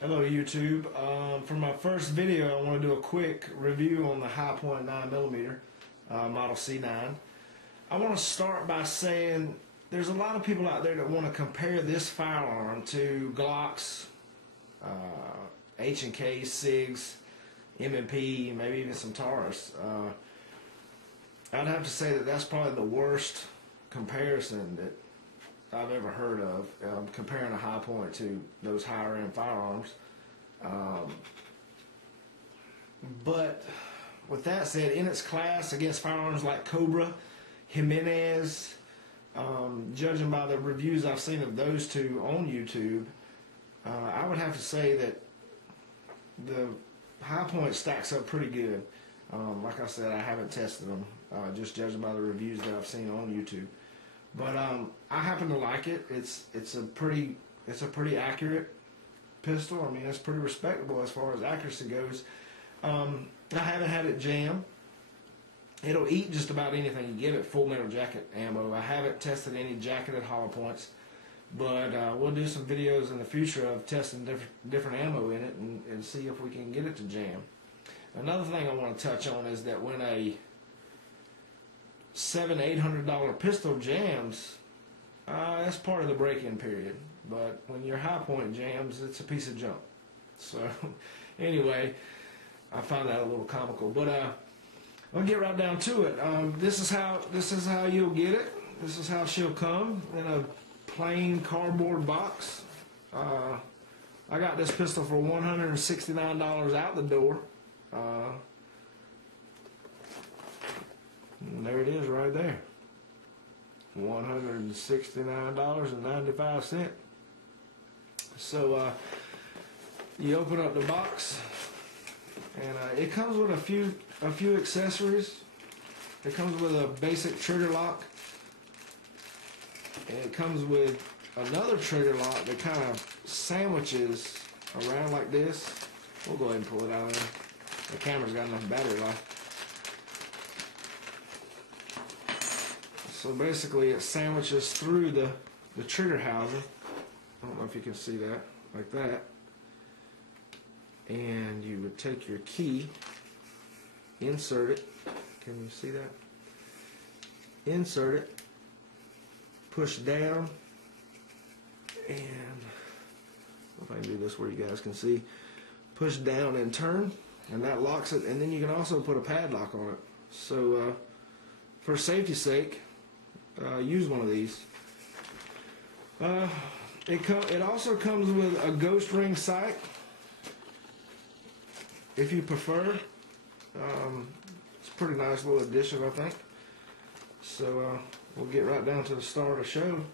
Hello YouTube. For my first video I want to do a quick review on the Hi-Point 9mm Model C9. I want to start by saying there's a lot of people out there that want to compare this firearm to Glocks, H&K, SIGs, M&P, maybe even some Taurus. I'd have to say that that's probably the worst comparison that I've ever heard of, comparing a Hi-Point to those higher end firearms. But with that said, in its class against firearms like Cobra, Jimenez, judging by the reviews I've seen of those two on YouTube, I would have to say that the Hi-Point stacks up pretty good. Like I said, I haven't tested them, just judging by the reviews that I've seen on YouTube. But I happen to like it. It's a pretty accurate pistol. I mean, it's pretty respectable as far as accuracy goes. I haven't had it jam. It'll eat just about anything you give it. Full metal jacket ammo. I haven't tested any jacketed hollow points, but we'll do some videos in the future of testing different ammo in it and see if we can get it to jam. Another thing I want to touch on is that when a $700-800 pistol jams, that's part of the break-in period. But when your Hi-Point jams, it's a piece of junk. So anyway, I found that a little comical. But I'll get right down to it. This is how you'll get it. This is how she'll come in a plain cardboard box. I got this pistol for $169 out the door. And there it is right there. $169.95. So you open up the box, and it comes with a few accessories. It comes with a basic trigger lock, and it comes with another trigger lock that kind of sandwiches around like this. We'll go ahead and pull it out of there. The camera's got enough battery life. So basically it sandwiches through the trigger housing. I don't know if you can see that, like that. And you would take your key, insert it. Can you see that? Insert it, push down, and if I can do this where you guys can see, push down and turn, and that locks it. And then you can also put a padlock on it. So for safety's sake, use one of these. It also comes with a ghost ring sight, if you prefer. It's a pretty nice little addition, I think. So we'll get right down to the star of the show.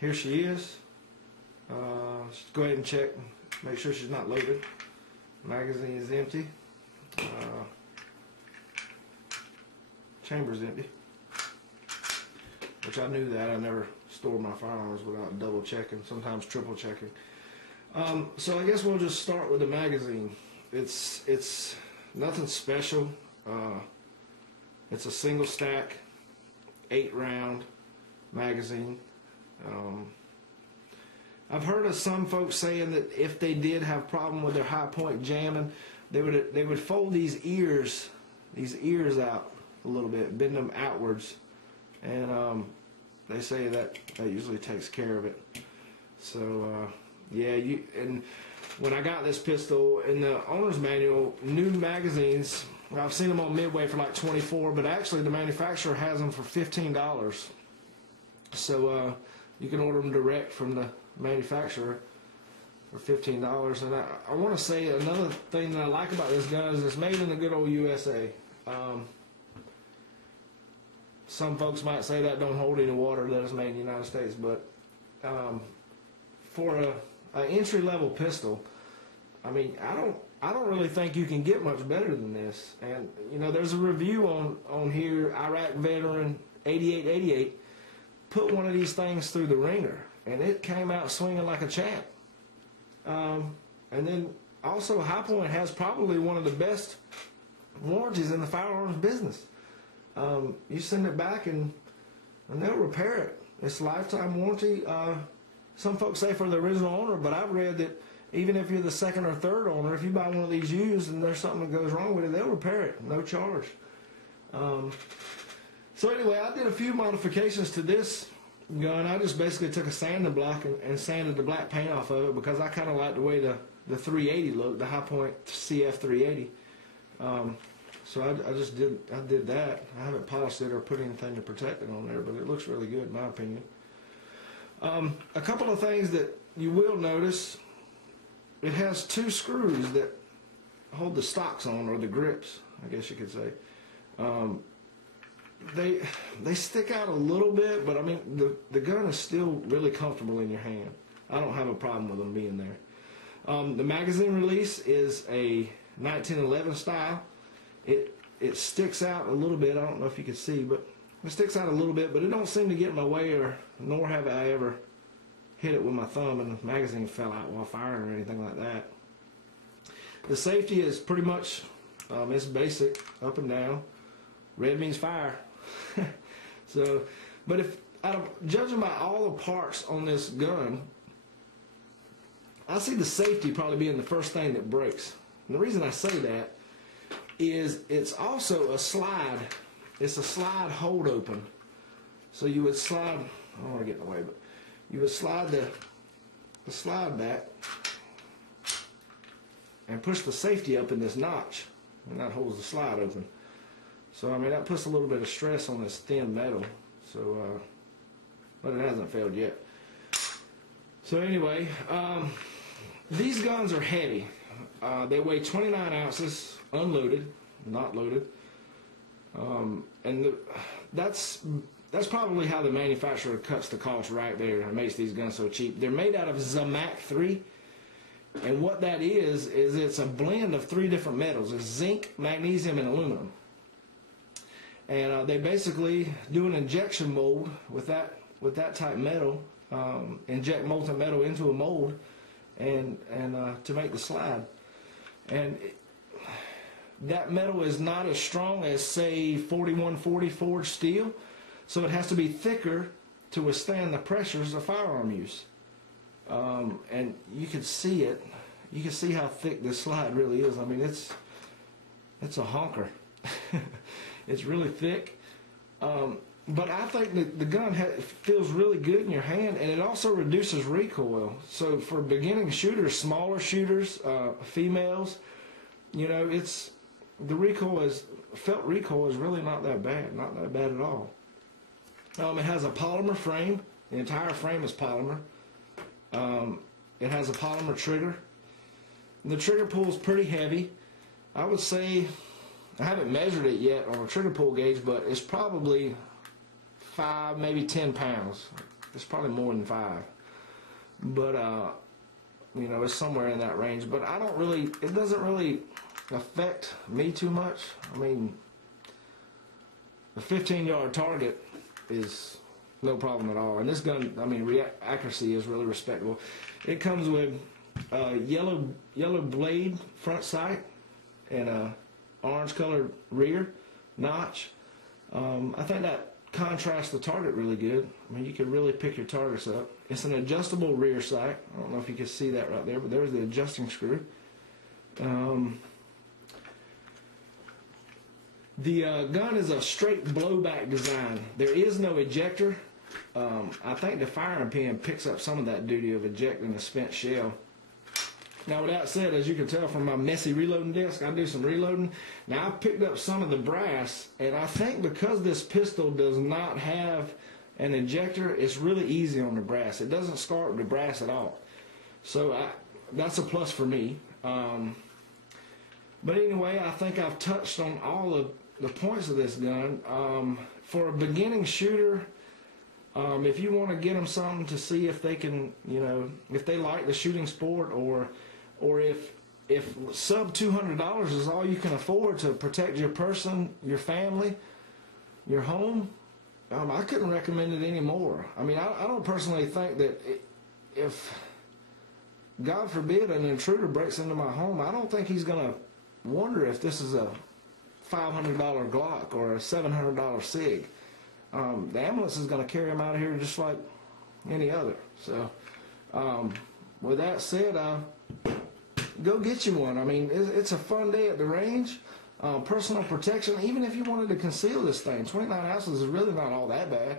Here she is. Let's go ahead and check, make sure she's not loaded. Magazine is empty. Chamber's empty. Which I knew that. I never store my firearms without double checking, sometimes triple checking. So I guess we'll just start with the magazine. It's nothing special. It's a single stack, 8-round magazine. I've heard of some folks saying that if they did have problem with their Hi-Point jamming, they would fold these ears out a little bit, bend them outwards, and they say that usually takes care of it. So yeah, and when I got this pistol, in the owner's manual, new magazines, I've seen them on Midway for like $24, but actually the manufacturer has them for $15. So you can order them direct from the manufacturer for $15. And I want to say another thing that I like about this gun is it's made in the good old USA. Some folks might say that don't hold any water, that it's made in the United States, but for an entry-level pistol, I mean, I don't really think you can get much better than this. And you know, there's a review on here, Iraq veteran 8888 put one of these things through the ringer, and it came out swinging like a champ. And then also, Hi-Point has probably one of the best warranties in the firearms business. You send it back and they'll repair it. It's lifetime warranty. some folks say for the original owner, but I've read that even if you're the second or third owner, if you buy one of these used and there's something that goes wrong with it, they'll repair it, no charge. So anyway, I did a few modifications to this gun. I just basically took a sanding block and sanded the black paint off of it because I kind of like the way the 380 looked, the High Point CF 380. So I did that. I haven't polished it or put anything to protect it on there, but it looks really good in my opinion. A couple of things that you will notice, it has two screws that hold the stocks on, or the grips, I guess you could say. They stick out a little bit, but I mean the gun is still really comfortable in your hand. I don't have a problem with them being there. The magazine release is a 1911 style. It sticks out a little bit. I don't know if you can see, but it sticks out a little bit, but it don't seem to get in my way, nor have I ever hit it with my thumb and the magazine fell out while firing or anything like that. The safety is pretty much it's basic, up and down. Red means fire. So, but judging by all the parts on this gun, I see the safety probably being the first thing that breaks. And the reason I say that is it's also a slide. It's a slide hold open. So you would slide, I don't want to get in the way, but you would slide the slide back and push the safety up in this notch, and that holds the slide open. So I mean that puts a little bit of stress on this thin metal. So, but it hasn't failed yet. So anyway, these guns are heavy. They weigh 29 ounces, unloaded, not loaded, and that's probably how the manufacturer cuts the cost right there and makes these guns so cheap. They're made out of Zamac 3, and what that is it's a blend of 3 different metals: it's zinc, magnesium, and aluminum. And they basically do an injection mold with that type metal, inject molten metal into a mold, and to make the slide. And that metal is not as strong as, say, 4140 forged steel, so it has to be thicker to withstand the pressures of firearm use. And you can see it. You can see how thick this slide really is. I mean, it's a honker. It's really thick. But I think that the gun feels really good in your hand, and it also reduces recoil. So for beginning shooters, smaller shooters, females, you know, felt recoil is really not that bad at all. It has a polymer frame. The entire frame is polymer. It has a polymer trigger. And the trigger pull is pretty heavy. I would say, I haven't measured it yet on a trigger pull gauge, but it's probably 5, maybe 10 pounds. It's probably more than 5. But, you know, it's somewhere in that range. But it doesn't really affect me too much. I mean, the 15-yard target is no problem at all. And this gun, I mean, accuracy is really respectable. It comes with yellow blade front sight and a orange colored rear notch. I think that contrasts the target really good. I mean, you can really pick your targets up. It's an adjustable rear sight. I don't know if you can see that right there, but there's the adjusting screw. The gun is a straight blowback design. There is no ejector. I think the firing pin picks up some of that duty of ejecting the spent shell. Now, with that said, as you can tell from my messy reloading desk, I do some reloading. Now, I've picked up some of the brass, and I think because this pistol does not have an ejector, it's really easy on the brass. It doesn't scar up the brass at all. So that's a plus for me. But anyway, I think I've touched on all of the points of this gun. For a beginning shooter, if you want to get them something to see if they can, you know, if they like the shooting sport, or if sub $200 is all you can afford to protect your person, your family, your home, I couldn't recommend it any more. I mean, I don't personally think that if, God forbid, an intruder breaks into my home, I don't think he's going to wonder if this is a $500 Glock or a $700 SIG. The ambulance is going to carry him out of here just like any other. So With that said, go get you one. I mean, it's a fun day at the range. Personal protection, even if you wanted to conceal this thing, 29 ounces is really not all that bad.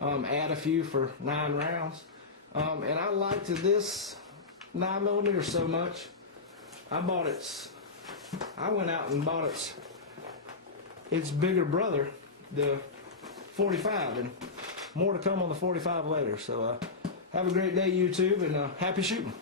Add a few for 9 rounds. And I liked this 9mm so much, I went out and bought its bigger brother, the 45, and more to come on the 45 later. So have a great day, YouTube, and happy shooting.